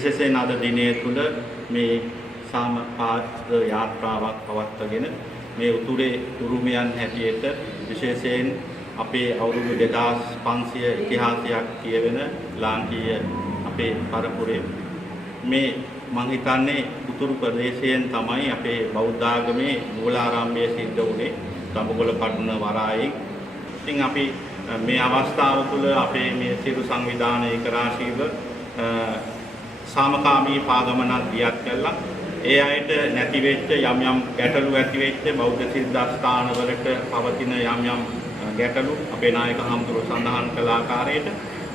විශේෂයෙන් අද දිනයේ තුල මේ සාමපාද යාත්‍රාවක් පවත්වාගෙන මේ උතුරේ උරුමයන් හැටියට විශේෂයෙන් අපේ අවුරුදු 2500 ඉතිහාසයක් කියවෙන ලාංකීය අපේ පරපුරේ මේ මම හිතන්නේ උතුරු ප්‍රදේශයෙන් තමයි අපේ බෞද්ධ ආගමේ මූලාරම්භය සිද්ධ වුණේ ගම්බුගොළ පටුන වරායෙන්. ඉතින් අපි මේ අවස්ථාව තුළ අපේ මේ සියලු සංවිධාන ඒකරාශීව සාමකාමී පාගමනක් දියත් කළා. ඒ අයට නැති වෙච්ච යම් යම් ගැටලු ඇති වෙච්ච බෞද්ධ සිද්ධාස්ථාන වලට පවතින යම් යම් ගැටලු අපේ නායක හමුදුර සඳහන් කළ ආකාරයට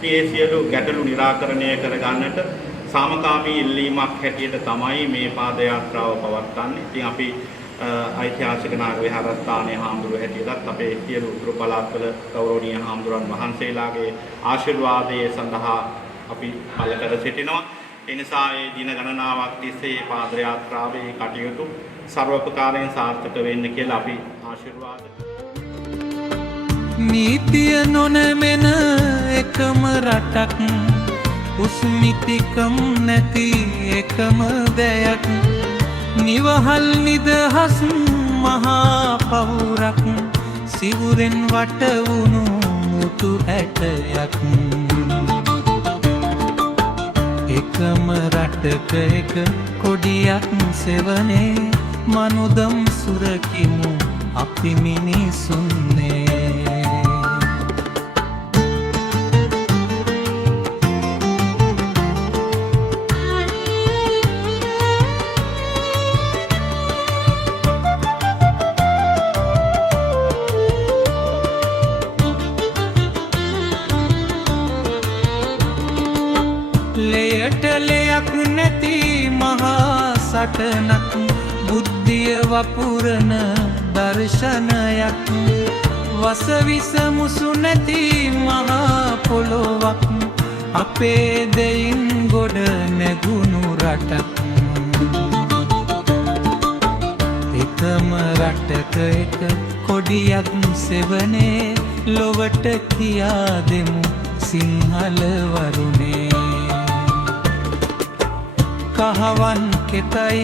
මේ සියලු ගැටලු निराකරණය කර ගන්නට සාමකාමී ඉල්ලීමක් හැටියට තමයි මේ පාද යාත්‍රාව පවත්වන්නේ. ඉතින් අපි ඓතිහාසික නාග විහාරස්ථානයේ හාමුදුරුවෝ හැටියටත් අපේ සියලු උතුරු පළාත්වල ගෞරවනීය හාමුදුරන් වහන්සේලාගේ ආශිර්වාදයේ සඳහා අපි පළ කර සිටිනවා. ඒ නිසා මේ දින ගණනාවක් තිස්සේ පාද යාත්‍රාවේ කටයුතු ਸਰවපකාරයෙන් සාර්ථක වෙන්න කියලා අපි ආශිර්වාද නීතිය නොනැමෙන එකම රටක් උස්මිතිකම් නැති එකම දෙයක් නිවහල් නිදහස් මහා පවුරක් සිවුරෙන් වට වුණු මුතු ඇටයක් එකම රටක එක කොඩියක් සෙවනේ මනුදම් සුරකිමු අපි මිනිසුන්නේ ලෙයක් නැති මහා සටනක් බුද්ධිය වපුරන දර්ශනයක් වසවිස මුසු නැති මහා පොළොවක් අපේ දෙයින් ගොඩ නැගුණු රටක් එකම රටක එක කොඩියක් සෙවනේ ලොවට කියා දෙමු සිංහල වරුනේ කහවන් කෙතයි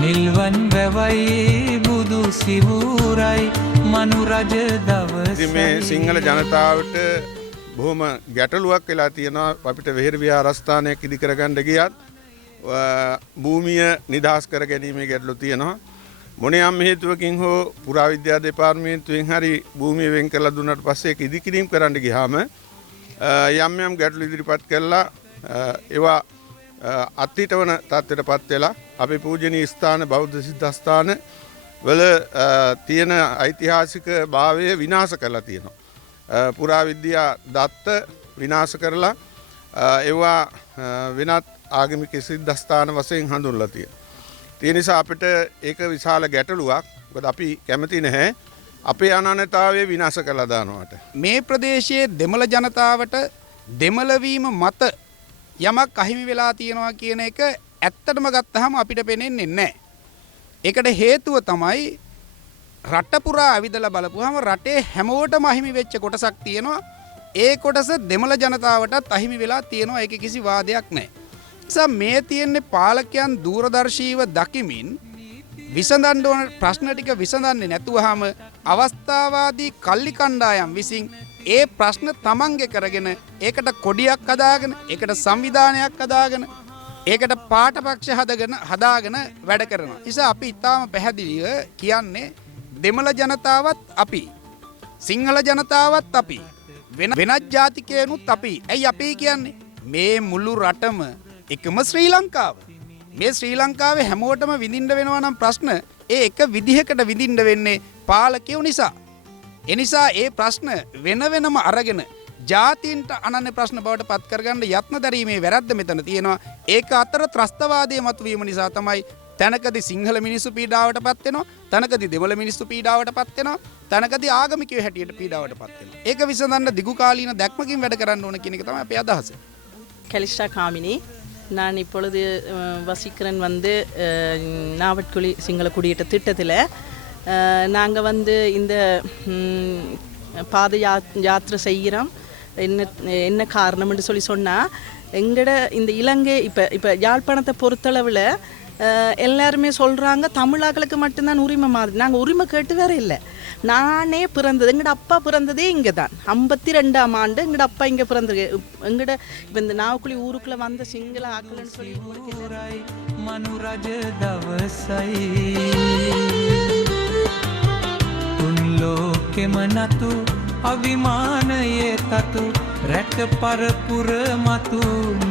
නිල්වන් වැවයි බුදු සිවුරයි මනු රජ දවසයි මේ සිංහල ජනතාවට බොහොම ගැටලුවක් වෙලා තියෙනවා අපිට වෙහෙර විහාරස්ථානයක් ඉදි කරගන්න ගියත් භූමිය නිදහස් කර ගැනීමේ ගැටලු තියෙනවා මොනියම් හේතුවකින් හෝ පුරාවිද්‍යා දෙපාර්තමේන්තුවෙන් හරි භූමිය වෙන් කරලා දුන්නාට පස්සේ ඒක ඉදි කිරීම කරන්න ගියාම යම් යම් ගැටලු ඉදිරිපත් කළා ඒවා අත්හිටවන තත්ත්වයටපත් වෙලා අපේ පූජනීය ස්ථාන බෞද්ධ සිද්ධාස්ථාන වල තියෙන ඓතිහාසික භාවය විනාශ කරලා තියෙනවා. පුරාවිද්‍යා දත්ත විනාශ කරලා ඒවා වෙනත් ආගමික සිද්ධාස්ථාන වශයෙන් හඳුන්වලා තියෙනවා. ඒ නිසා අපිට ඒක විශාල ගැටලුවක්. මොකද අපි කැමති නැහැ අපේ අනන්‍යතාවය විනාශ කරලා දානවට. මේ ප්‍රදේශයේ දෙමළ ජනතාවට දෙමළ වීම මත යමක් අහිමි වෙලා තියෙනවා කියන එක ඇත්තටම ගත්තහම අපිට පේන්නේ නැහැ. ඒකට හේතුව තමයි රට පුරා ඇවිදලා බලපුවාම රටේ හැමෝටම අහිමි වෙච්ච කොටසක් තියෙනවා. ඒ කොටස දෙමළ ජනතාවටත් අහිමි වෙලා තියෙනවා. ඒකේ කිසි වාදයක් නැහැ. නිසා මේ තියෙන්නේ පාලකයන් දූරදර්ශීව දකිමින් විසඳන්න ඕන ප්‍රශ්න ටික විසඳන්නේ නැතුවහම අවස්ථාවාදී කල්ලි කණ්ඩායම් විසින් ඒ ප්‍රශ්න තමන්ගේ කරගෙන ඒකට කොඩියක් හදාගෙන ඒකට සංවිධානයක් හදාගෙන ඒකට පාඨපක්ෂ හදාගෙන වැඩ කරනවා. නිසා අපි ඊටාම පැහැදිලිව කියන්නේ දෙමළ ජනතාවත් අපි සිංහල ජනතාවත් අපි වෙනත් ජාතිකයනුත් අපි. ඇයි අපි කියන්නේ මේ මුළු රටම එකම ශ්‍රී ලංකාව. මේ ශ්‍රී ලංකාවේ හැමෝටම විඳින්න වෙනවා නම් ප්‍රශ්න ඒ එක විදිහකට විඳින්න වෙන්නේ පාලකයෝ නිසා. එනිසා ඒ ප්‍රශ්න වෙන වෙනම අරගෙන ජාතීන්ට අනන්‍ය ප්‍රශ්න බවට පත් කරගන්න යත්න දැරීමේ වැරද්ද මෙතන තියෙනවා. ඒක අතර ත්‍රස්තවාදයේ මතුවීම නිසා තමයි තැනකදී සිංහල මිනිස්සු පීඩාවට පත් වෙනවා, තැනකදී දෙමළ මිනිස්සු පීඩාවට පත් වෙනවා, තැනකදී ආගමිකයෝ හැටියට පීඩාවට පත් වෙනවා. ඒක විසඳන්න දිගු කාලීන දැක්මකින් වැඩ කරන්න ඕන කියන එක තමයි අපේ අදහස. கலிஷ்டா காமினி நான் இப்பொழுது வசிக்கிறேன் வந்து நாவட்குழி சிங்கள குடியேற்ற திட்டத்தில் நாங்கள் வந்து இந்த பாத யாத்திரை செய்கிறோம். என்ன காரணம்னு சொல்லி சொன்னால் எங்களோட இந்த இலங்கை இப்போ யாழ்ப்பாணத்தை பொறுத்தளவில் எல்லாருமே சொல்கிறாங்க தமிழாக்களுக்கு மட்டும்தான் உரிமை மாதிரி. நாங்கள் உரிமை கேட்டு வேற இல்லை. நானே பிறந்தது, எங்களோட அப்பா பிறந்ததே இங்கே தான். 52ஆம் ஆண்டு எங்களோட அப்பா இங்கே பிறந்தது. எங்களோட இப்போ இந்த நாவக்குழி ஊருக்குள்ளே வந்த சிங்கள ஆக்கள்னு சொல்லி මනුරජ දවසයි තුන්ලෝකෙම නතු අවිමානයේ තතු රැට පරපුර මතු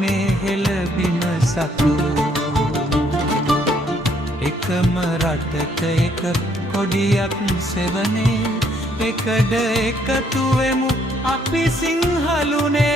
මේ හෙළබිම සතු එකම රටක එක කොඩියක් සෙවනේ එකඩ එකතුවෙමු අපි සිංහලුනේ